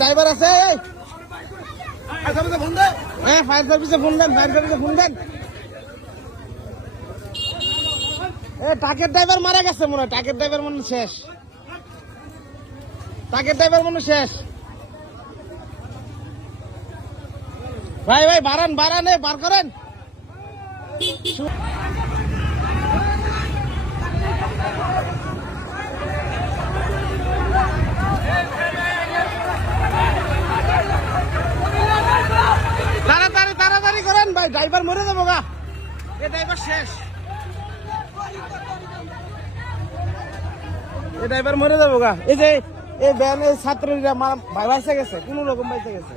driver আছে fire সার্ভিসে phone দেন ট্রাকের ড্রাইভার মারা গেছে মনে হয় ট্রাকের ড্রাইভার মনে শেষ ভাই বাড়ান বার করেন তাড়াতাড়ি করেন ভাই ড্রাইভার মরে যাবো গা এ ড্রাইভার শেষ এই যে এই ভ্যানের ছাত্রীরা ভাই বাইসে গেছে কোন রকম বাইসে গেছে